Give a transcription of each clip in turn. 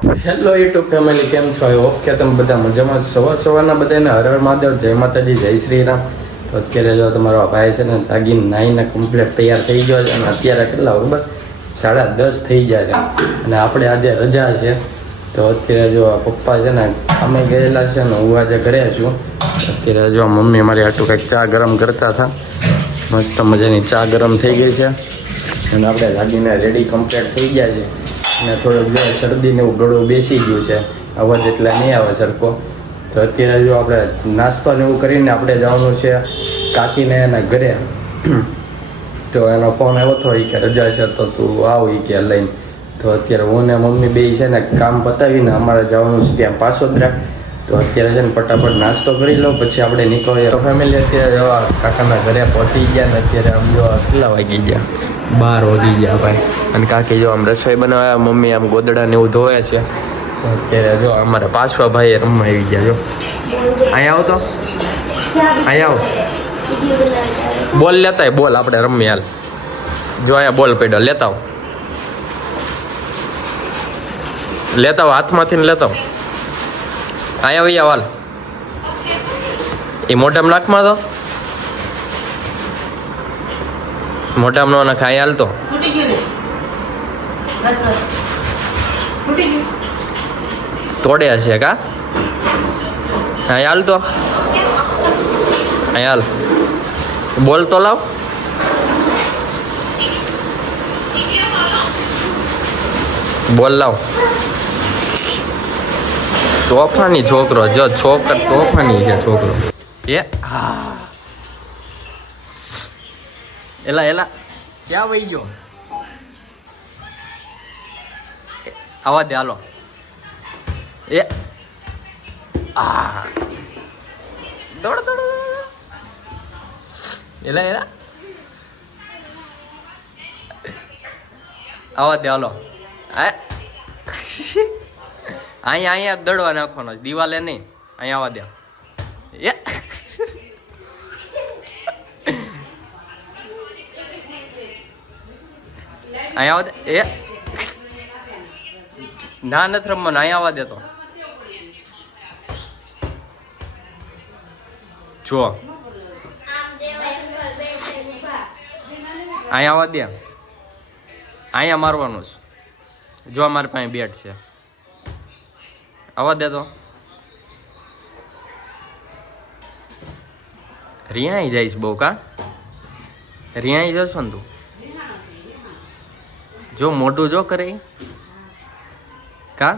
Hello YouTube family કેમ છો? I hope કે તમે બધા મજામાં સવાર સવારના બધાને હરળ હર મહાદેવ, જય માતાજી, જય શ્રી રામ તો અત્યારે જો તમારો ભાઈ છે ને, જાગીને નાહીને કમ્પ્લીટ તૈયાર થઈ ગયો છે અને અત્યારે કેટલા બરાબર સાડા દસ થઈ ગયા છે. અને આપણે આજે રજા છે. તો અત્યારે જો પપ્પા છે ને, અમે ગયેલા છે ને, હું આજે ઘરે છું. અત્યારે જો મમ્મી મારી આટલું કંઈક ચા ગરમ કરતા હતા. મસ્ત મજાની ચા ગરમ થઈ ગઈ છે. અને આપણે લાગીને રેડી કમ્પ્લીટ થઈ ગયા છે. અને થોડુંક જો શરદીને એવું ગળું બેસી ગયું છે. અવાજ એટલા નહીં આવે સરખો. તો અત્યારે જો આપણે નાસ્તો ને એવું કરીને આપણે જવાનું છે કાકીને એના ઘરે. તો એનો ફોન આવ્યો હતો એ કે, રજા છે તો તું આવ એ કે લઈને. તો અત્યારે હું ને મમ્મી બે છે ને કામ પતાવીને અમારે જવાનું છે ત્યાં પાસોદરા. તો અત્યારે છે ને ફટાફટ નાસ્તો કરી લો પછી આપણે નીકળીએ ફેમિલી અત્યારે જો કાકાના ઘરે પહોંચી ગયા ને અત્યારે આમ જો કેટલા વાગી ગયા? બાર વાગી ગયા ભાઈ. અને કાકી જો આમ રસોઈ બનાવ્યા મમ્મી આમ ગોદડા ને એવું ધોવે છે. તો અત્યારે જો અમારા પાછવા ભાઈ રમવા આવી ગયા જો. અહીંયા આવો તો. અહીંયા આવો. બોલ લેતા આય, બોલ આપણે રમી હાલ. જો અહીંયા બોલ પડ્યો લેતા આવો. લેતા આવો હાથમાંથી લેતા આવો. અહીંયા વૈયા વાલ. એ મોઢામાં નાખમાં તો મોઢામાં નો નાખ અહીંયા હાલ તોડે તોડ્યા છે કા? અહીંયા હાલ તો અહીંયા હાલ. બોલ તો લાવ. બોલ લાવ. તોફાની છોકરો, જો છોકર તોફાની છે છોકરો. એ, હા. એલા એલા, ક્યાં વહી ગયો? આવા દે, હાલો. એ આ દોડ દોડ. એલા એલા. આવા દે, હાલો. આ અહીંયા અહીંયા દડવા નાખવાનો છે, દિવાલે નહીં. અહીંયા આવવા દે. અહીંયા આવવા દે. એ ના નથી રમવાનું. અહીંયા આવવા દેતો જો અહીંયા આવવા દે. અહીંયા મારવાનું છે. જો મારી પાસે બેટ છે. આવવા દે તો. રિયાઈ જઈશ બહુ કા? રિયાઈ જશો ને તું? જો મોઢું જો કરે કા?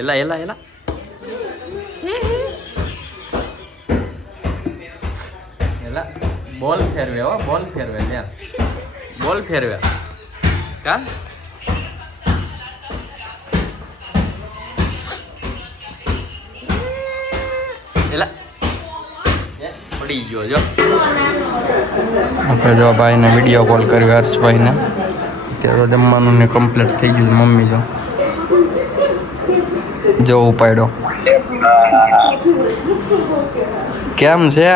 એલા એલા એલા. એલા, બોલ ફેરવે હો, બોલ ફેરવે લે બોલ ફેરવે. કા? એલા પડી ગયો જો. આપણે જો ભાઈને વીડિયો કોલ કર્યો હર્ષભાઈને. અત્યારે તો જમવાનું ને કમ્પ્લીટ થઈ ગયું મમ્મી જો. જો ઉપાડ્યો. કેમ છો?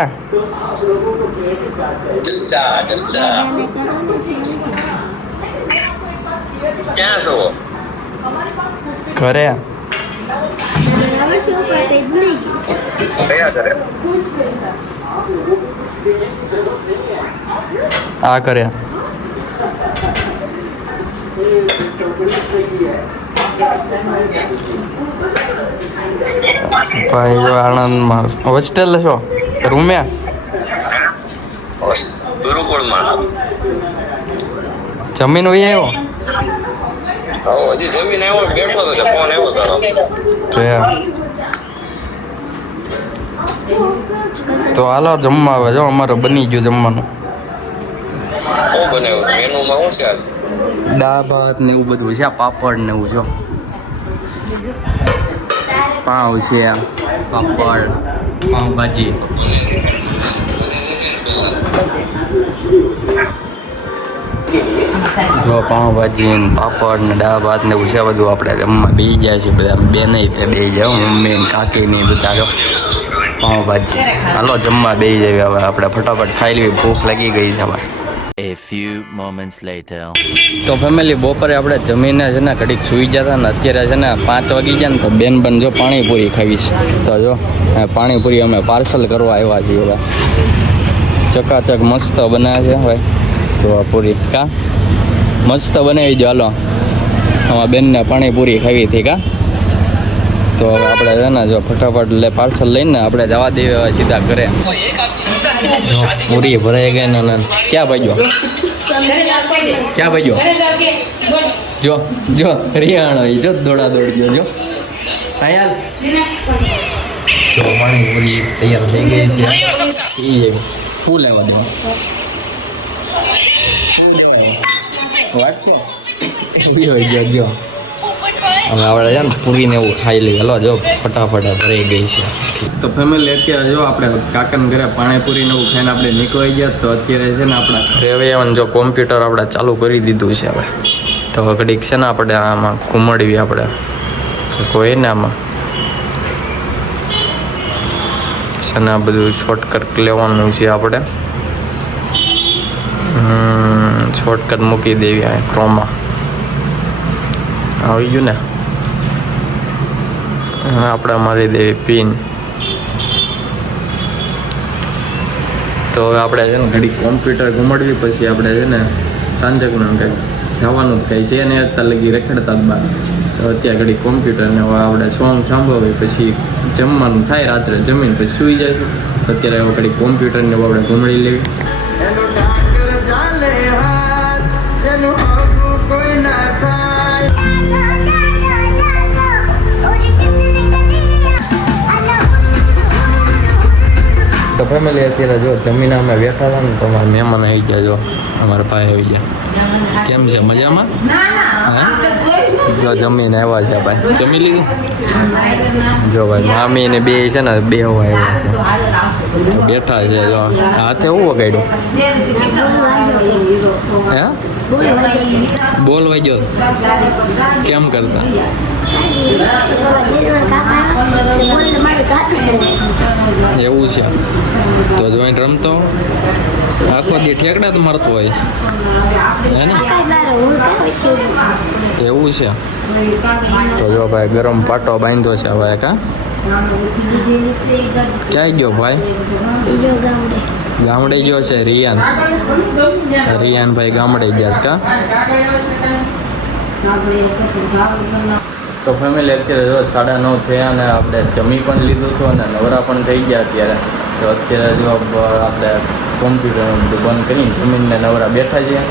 ઘરે? કયા આ કર્યા. ભાઈ આણંદમાં. હોસ્ટેલ છો રૂમ્યા ગુરુકુળમાં. જમીન હોય આવ્યો હજી જમીન આવ્યો બેઠો હતો ફોન આવ્યો તારો તો હાલો જમવા આવે જો અમારે બની ગયું જમવાનું. દાળ ભાત ને એવું બધું છે પાપડ ને એવું જો. પાઉં છે પાપડ પાવભાજી. જો પાવભાજી ને પાપડ ને દાળ ભાત ને એવું છે બધું આપણે જમવા બેસી જાય છે બધા બે નહીં તે બે જાવ મમ્મી ને કાકી ને બધા જો પાવભાજી હાલો જમવા બે જાય હવે આપણે ફટાફટ ખાઈ લેવી ભૂખ લાગી ગઈ છે હવે A few moments later. તો ફેમિલી બપોરે આપણે જમીને છે ને ઘડીક સૂઈ જતા ને અત્યારે છે ને પાંચ વાગી ગયા ને તો બેન બન જો પાણીપુરી ખાવીશ તો જો પાણીપુરી અમે પાર્સલ કરવા આવ્યા છીએ હવે. ચકાચક મસ્ત બનાવે છે હવે તો આ પૂરી કા? મસ્ત બનાવી જો હાલો. આમાં બેનને પાણીપુરી ખાવી હતી કા? તો આપણે છે ને જો ફટાફટ લે પાર્સલ લઈને આપણે જવા દઈએ હવે સીધા ઘરે. પૂરી ભરાઈ ગઈ ને ક્યાં ભાગ્યો? ક્યાં ભાઈ જો જો રિયાણો જો, દોડા દોડ ગયો જો અહીંયા જો પાણીપુરી તૈયાર થઈ ગઈ છે. ફૂલ લેવા હોય ગયો જો. હવે આપણે છે ને પૂરીને એવું ખાઈ લઈએ. હલો, જો ફટાફટ ભરાઈ ગઈ છે. તો ફેમિલી અત્યારે જો આપણે કાકાને ઘરે પાણીપુરીને એવું ખાઈને આપણે નીકળી ગયા તો અત્યારે છે ને આપણા ઘરે હવે એવાનું જો કોમ્પ્યુટર આપણે ચાલુ કરી દીધું છે હવે. તો ઘડીક છે ને આપણે આમાં ઘુમડવી આપણે. કોઈ ને આમાં. છે ને આ બધું શોર્ટકટ લેવાનું છે આપણે. શોર્ટકટ મૂકી દેવી આ ક્રોમાં આવી ગયું ને? આપણે મારી દેવી પિન. તો હવે આપણે છે ને ઘડી કોમ્પ્યુટર ઘુમાડવી, પછી આપણે છે ને સાંજકનું કંઈક જવાનું જ કંઈ છે ને અત્યારે લગી રખડતા જ બાર તો અત્યારે ઘડી કોમ્પ્યુટરને આપણે સોંગ સાંભળવી, પછી જમવાનું થાય, રાત્રે જમીન પછી સૂઈ જઈશું. અત્યારે હવે ઘડી કોમ્પ્યુટરને આપણે ઘૂમડી લેવી. ફેમિલી અત્યારે જો જમીને અમે બેઠા હતા ને તમારા મહેમાન આવી ગયા જો. અમારા ભાઈ આવી ગયા. કેમ છે? મજામાં? જો જમીને આવ્યા છે ભાઈ. જમી લીધું? જો ભાઈ, મામી ને બે છે ને, બે આવ્યા છે. બેઠા છે જો. હાથે હું વગાડ્યું? હે? બોલ વાગ્યો કેમ કરતા? એવું છે. તો જોઈન રમતો, આખો દી ઠેકડા જ મારતો હોય. હે ને? એવું છે. તો જો ભાઈ, ગરમ પાટો બાંધ્યો છે ભાઈ કા ક્યાં ગયો ભાઈ? ગામડે ગયો છે, રિયાન. રિયાન ભાઈ ગામડે ગયા છે, કા? તો ફેમિલી અત્યારે જો સાડા નવ થયા અને આપણે જમી પણ લીધું હતું અને નવરા પણ થઈ ગયા અત્યારે. તો અત્યારે જો આપણે કોમ્પ્યુટર બંધ કરીને જમીનને નવરા બેઠા છીએ.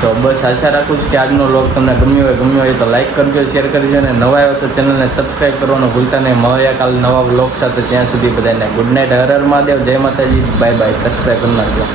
તો બસ આશા રાખું છું કે આજનો લોક તમને ગમ્યો હોય ગમ્યો હોય તો લાઈક કરજો શેર કરજો અને નવા આવ્યો તો ચેનલને સબસ્ક્રાઈબ કરવાનું ભૂલતા નહીં. મળ્યા કાલ નવા બ્લોગ સાથે. ત્યાં સુધી બધાને ગુડ નાઇટ હર હર મહાદેવ. જય માતાજી. બાય બાય સબસ્ક્રાઈબ કરી નાખજો.